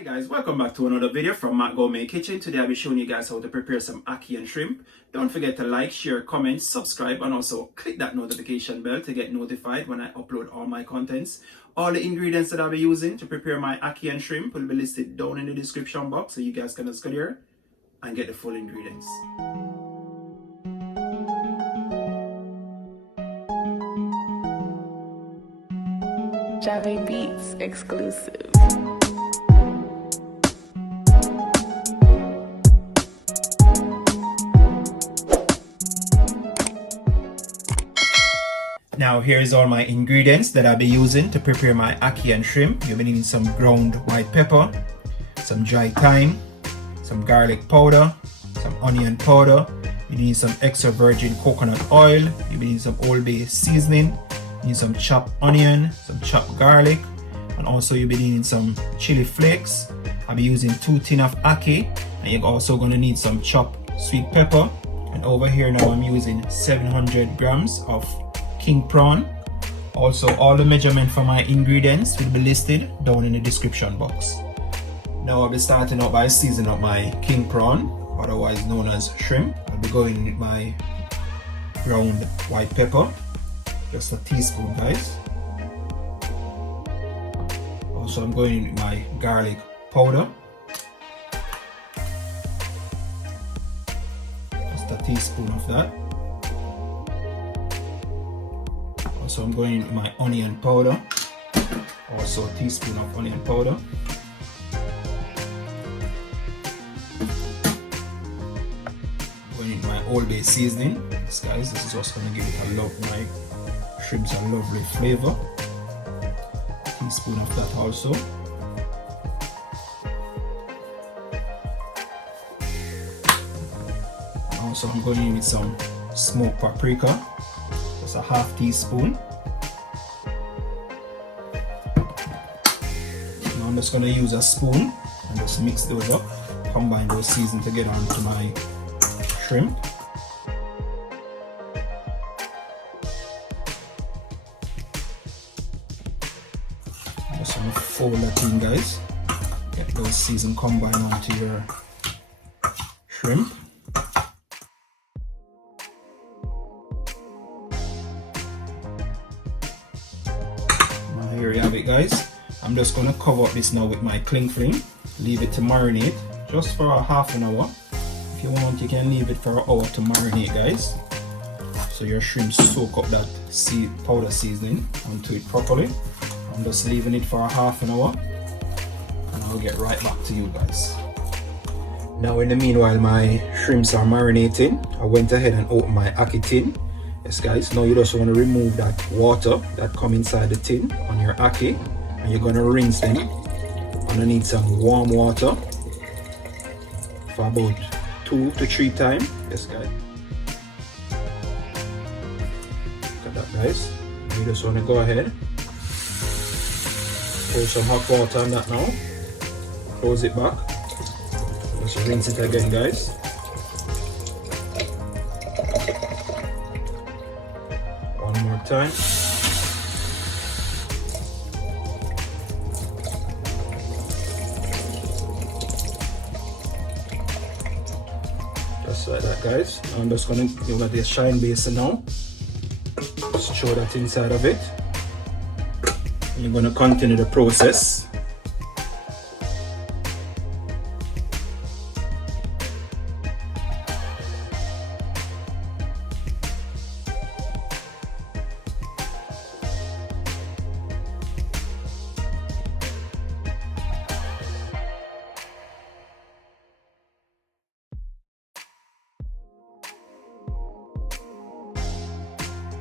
Hey guys, welcome back to another video from Matt Gourmet Kitchen. Today I'll be showing you guys how to prepare some ackee and shrimp. Don't forget to like, share, comment, subscribe, and also click that notification bell to get notified when I upload all my contents. All the ingredients that I'll be using to prepare my ackee and shrimp will be listed down in the description box, so you guys can just go there and get the full ingredients. Jave Beats exclusive. Now here's all my ingredients that I'll be using to prepare my ackee and shrimp. You'll be needing some ground white pepper, some dry thyme, some garlic powder, some onion powder. You need some extra virgin coconut oil. You'll be needing some Old Bay seasoning. You need some chopped onion, some chopped garlic, and also you'll be needing some chili flakes. I'll be using 2 tins of ackee, and you're also going to need some chopped sweet pepper. And over here now I'm using 700 grams of king prawn. Also, all the measurement for my ingredients will be listed down in the description box. Now I'll be starting out by seasoning up my king prawn, otherwise known as shrimp. I'll be going with my ground white pepper, just a teaspoon, guys. Also, I'm going with my garlic powder, just a teaspoon of that. So I'm going with my onion powder, also a teaspoon of onion powder. Going with my Old Bay seasoning. This, guys, this is what's going to give it my shrimps a lovely flavor. A teaspoon of that also. Also, I'm going in with some smoked paprika. A half teaspoon. Now I'm just going to use a spoon and just mix those up, combine those seasons together onto my shrimp. Just going to fold that in, guys. Get those seasons combined onto your shrimp. Here you have it, guys. I'm just going to cover up this now with my cling film. Leave it to marinate just for a half an hour. If you want, you can leave it for an hour to marinate, guys, so your shrimp soak up that powder seasoning onto it properly. I'm just leaving it for a half an hour and I'll get right back to you guys. Now in the meanwhile my shrimps are marinating, I went ahead and opened my ackee tin. Yes, guys, now you just want to remove that water that come inside the tin on your ackee, and you're going to rinse them underneath some warm water for about 2 to 3 times. Yes, guys. Look at that, guys. You just want to go ahead, pour some hot water on that now, close it back, just rinse it again, guys. Time. Just like that, guys. I'm just going to give it a shine basin now. Just throw that inside of it. And you're going to continue the process.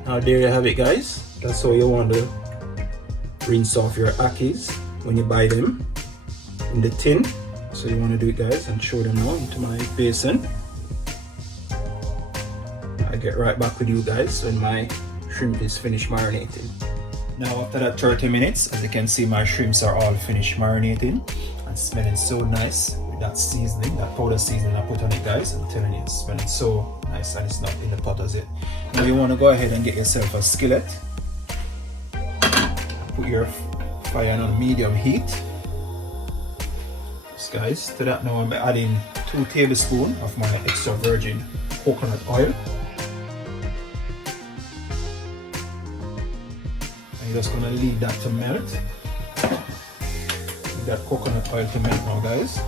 Now there you have it, guys. That's how you want to rinse off your ackees when you buy them in the tin. So you want to do it, guys, and throw them now into my basin. I'll get right back with you guys when my shrimp is finished marinating. Now after that 30 minutes, as you can see, my shrimps are all finished marinating and smelling so nice with that seasoning, that powder seasoning I put on it, guys. I'm telling you, it's smelling so nice and it's not in the pot as yet. Now you want to go ahead and get yourself a skillet. Put your fire on medium heat. Guys, to that now I'm adding 2 tablespoons of my extra virgin coconut oil. And you're just gonna leave that to melt. Leave that coconut oil to melt now, guys.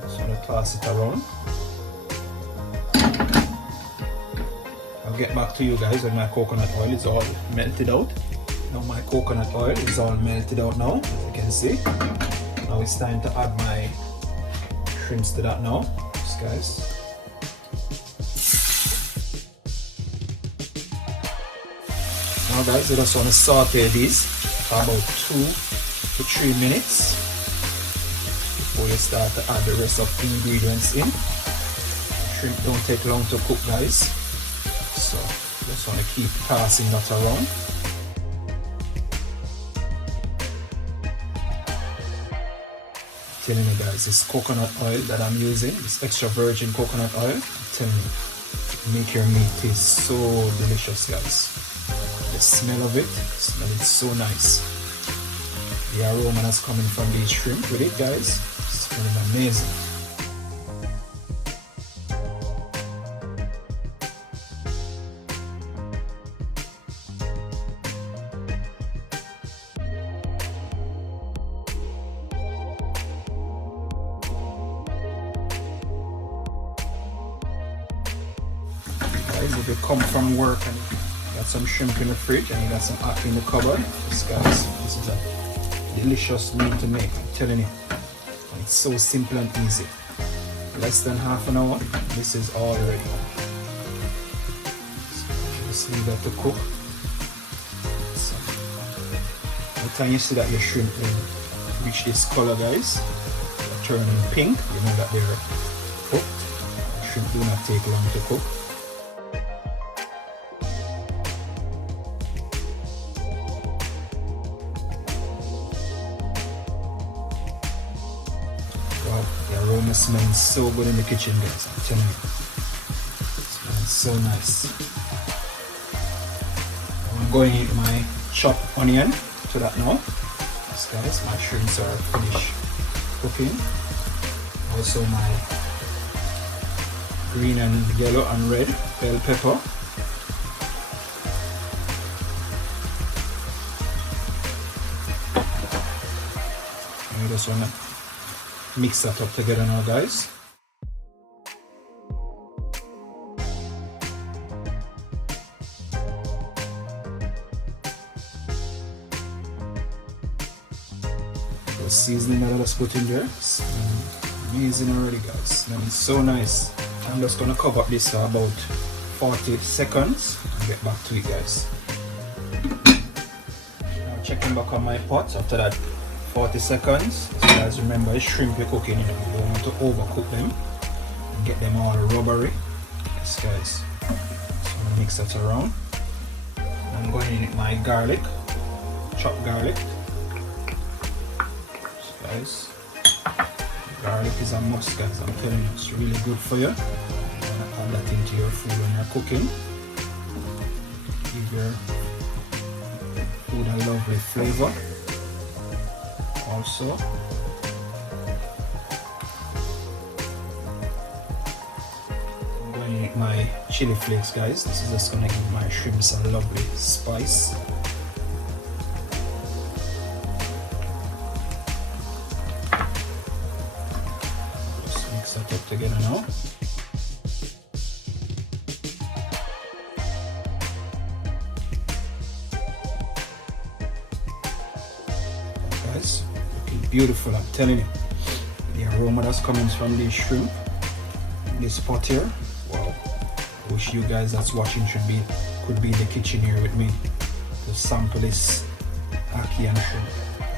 Just gonna toss it around. I'll get back to you guys when my coconut oil is all melted out. Now my coconut oil is all melted out now, as you can see. Now it's time to add my shrimps to that now, guys. Now guys, I just want to saute these for about 2 to 3 minutes before you start to add the rest of the ingredients in. Shrimp don't take long to cook, guys, so just want to keep passing that around. Telling you guys, this coconut oil that I'm using, this extra virgin coconut oil, I'm telling you, make your meat taste so delicious, guys. The smell of it, so nice. The aroma that's coming from these shrimp with it, guys, it's smelling amazing. If you come from work and you got some shrimp in the fridge and you got some ackee in the cupboard, this is a delicious meal to make, I'm telling you. And it's so simple and easy. Less than half an hour, this is all ready. So just leave that to cook. So, by the time you see that your shrimp will reach this color, guys, they're turning pink, you know that they're cooked. Shrimp do not take long to cook. The aroma smells so good in the kitchen, guys, I'm telling you. It smells so nice. I'm going to eat my chopped onion to that now. Yes, guys, my shrimps are finished cooking. Also my green and yellow and red bell pepper. And we just want to mix that up together now, guys. The seasoning that I just put in there, amazing already, guys. Smelling so nice. I'm just gonna cover up this for about 40 seconds and get back to it, guys. Now checking back on my pot after that 40 seconds. So guys, remember, it's shrimp you're cooking, you don't want to overcook them and get them all rubbery. Yes, guys. So I'm gonna mix that around. I'm going in with my garlic, chopped garlic. So guys, garlic is a must, guys. I'm telling you, it's really good for you. You want to add that into your food when you're cooking. Give your food a lovely flavor. Also, I'm going with my chili flakes, guys. This is just gonna give my shrimps a lovely spice. Just mix that up together now. Guys, beautiful, I'm telling you. The aroma that's coming from these shrimp in this pot here, wow. I wish you guys that's watching could be in the kitchen here with me to sample this ackee and shrimp.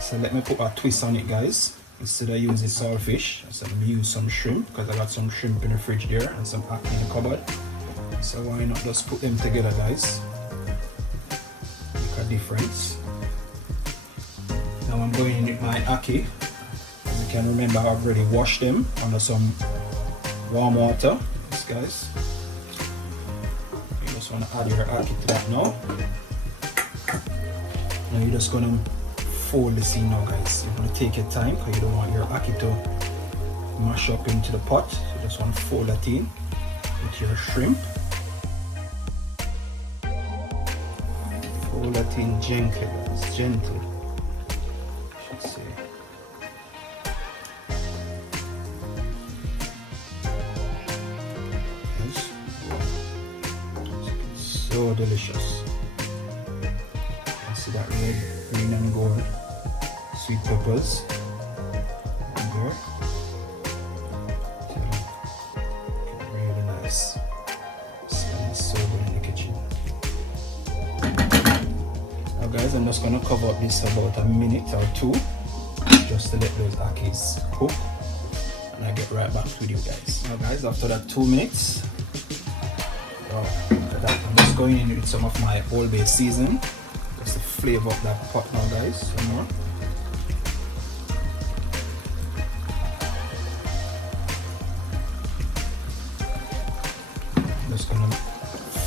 So let me put a twist on it, guys. Instead of using saltfish, so let me use some shrimp because I got some shrimp in the fridge there and some ackee in the cupboard. So why not just put them together, guys? Make a difference. Now I'm going in with my ackee. As you can remember, I've already washed them under some warm water. Yes, guys. You just want to add your ackee to that now. Now you're just going to fold this in now, guys. You're going to take your time because you don't want your ackee to mash up into the pot. So just want to fold that in with your shrimp. Fold that in gently, guys, gently. Should say. Yes. So delicious. You can see that red, green and gold sweet peppers. There. So, really nice. Smells so good in the kitchen. Now guys, I'm just gonna cover up this about a minute or two just to let those akis cook, and I get right back with you guys. Now guys, after that 2 minutes, I'm just going in with some of my Old Bay season just to flavor up that pot now guys, some more. Just gonna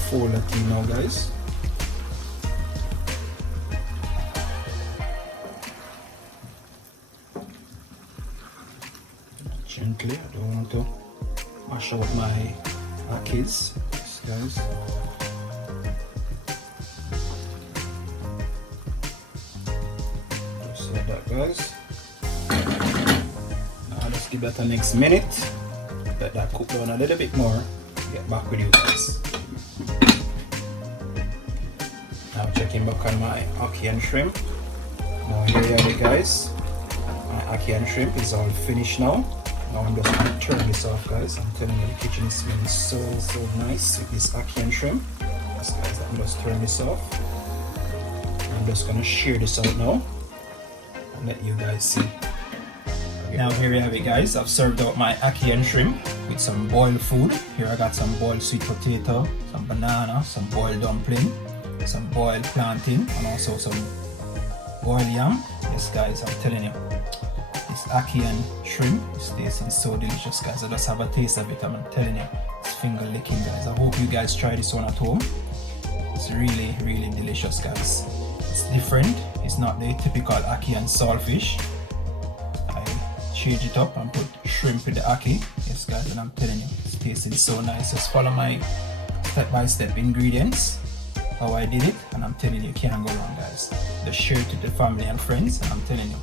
fold that in now guys. Gently, I don't want to mash out my akis, guys. Just like that guys. Now let's give that a next minute. Let that cook down a little bit more. Get back with you guys. Now checking back on my ackee and shrimp. Now here you have it guys. My ackee and shrimp is all finished now. Now I'm just going to turn this off guys. I'm telling you, the kitchen is smelling so nice with this ackee and shrimp. Yes guys, I'm just turn this off. I'm just going to share this out now and let you guys see. Now here you have it guys. I've served out my ackee and shrimp with some boiled food. Here I got some boiled sweet potato, some banana, some boiled dumpling, some boiled plantain, and also some boiled yam. Yes guys, I'm telling you, this ackee and shrimp is tasting so delicious guys. I just have a taste of it, I'm telling you, it's finger licking guys. I hope you guys try this one at home. It's really delicious guys. It's different, it's not the typical ackee and saltfish. I change it up and put shrimp with the ackee. Yes guys, and I'm telling you, it's tasting so nice. Just follow my step-by-step ingredients, how I did it, and I'm telling you, can't go wrong guys. Just share it with the family and friends, and I'm telling you,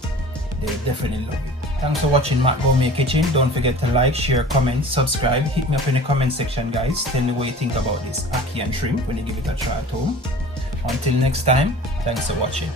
they'll definitely love it. Thanks for watching Matt Gourmet Kitchen. Don't forget to like, share, comment, subscribe. Hit me up in the comment section guys. Tell me what you think about this ackee and shrimp when you give it a try at home. Until next time, thanks for watching.